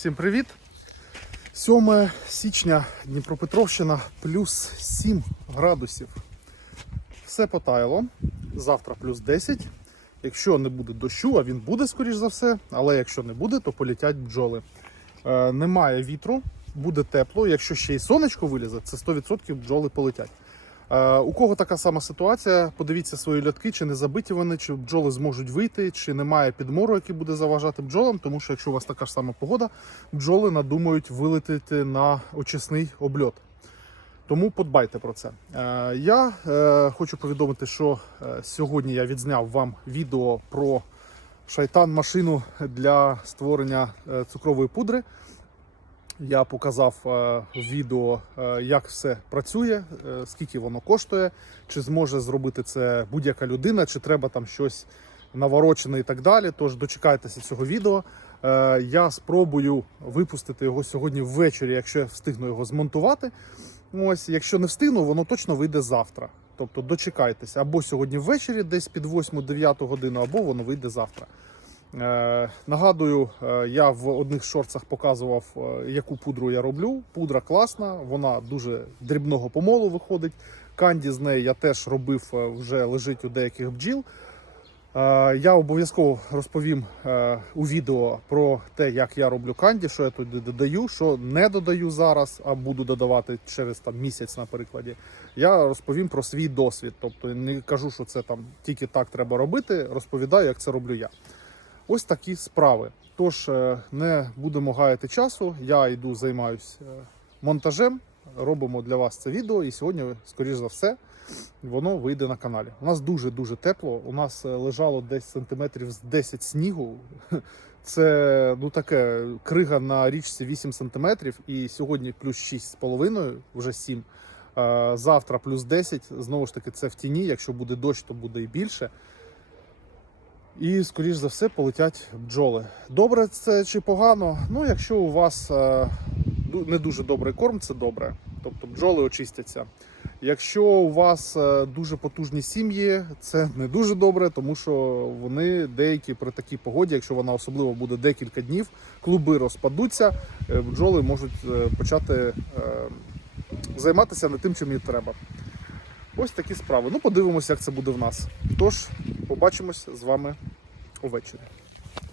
Всім привіт! 7 січня Дніпропетровщина плюс 7 градусів. Все потаяло. Завтра плюс 10. Якщо не буде дощу, а він буде, скоріш за все, але якщо не буде, то полетять бджоли. Е, немає вітру, буде тепло. Якщо ще й сонечко вилізе, це 100% бджоли полетять. Е, у кого така сама ситуація, подивіться свої льотки, чи не забиті вони, чи бджоли зможуть вийти, чи немає підмору, який буде заважати бджолам, тому що якщо у вас така ж сама погода, бджоли надумають вилетіти на очисний обльот. Тому подбайте про це. Е, я е, хочу повідомити, що сьогодні я відзняв вам відео про шайтан-машину для створення цукрової пудри. Я показав е, в відео, е, як все працює, е, скільки воно коштує, чи зможе зробити це будь-яка людина, чи треба там щось наворочене і так далі. Тож дочекайтеся цього відео. Е, Я спробую випустити його сьогодні ввечері, якщо я встигну його змонтувати. Ось, якщо не встигну, воно точно вийде завтра. Тобто дочекайтеся або сьогодні ввечері, десь під 8-9 годину, або воно вийде завтра. Е, нагадую, е, я в одних шорцах показував, е, яку пудру я роблю. Пудра класна, вона дуже дрібного помолу виходить. Канді з неї я теж робив, вже лежить у деяких бджіл. Я обов'язково розповім у відео про те, як я роблю канді, що я туди додаю, що не додаю зараз, а буду додавати через там місяць на прикладі. Я розповім про свій досвід. Тобто не кажу, що це там тільки так треба робити. Розповідаю, як це роблю я. Ось такі справи. Тож е, не будемо гаяти часу. Я йду займаюся монтажем. Робимо для вас це відео, і сьогодні, скоріш за все, воно вийде на каналі. У нас дуже дуже тепло. У нас е, лежало десь сантиметрів з 10 снігу. Це ну таке крига на річці 8 сантиметрів, і сьогодні плюс 6,5, вже 7. Е, Завтра плюс 10. Знову ж таки, це в тіні. Якщо буде дощ, то буде і більше. І, скоріш за все, полетять бджоли. Добре це чи погано? Ну, якщо у вас е, не дуже добрий корм, це добре. Тобто бджоли очистяться. Якщо у вас е, дуже потужні сім'ї, це не дуже добре, тому що вони деякі при такій погоді, якщо вона особливо буде декілька днів, клуби розпадуться, е, бджоли можуть почати займатися не тим, чим їм треба. Ось такі справи. Ну, подивимося, як це буде в нас. Тож, побачимось з вами увечері.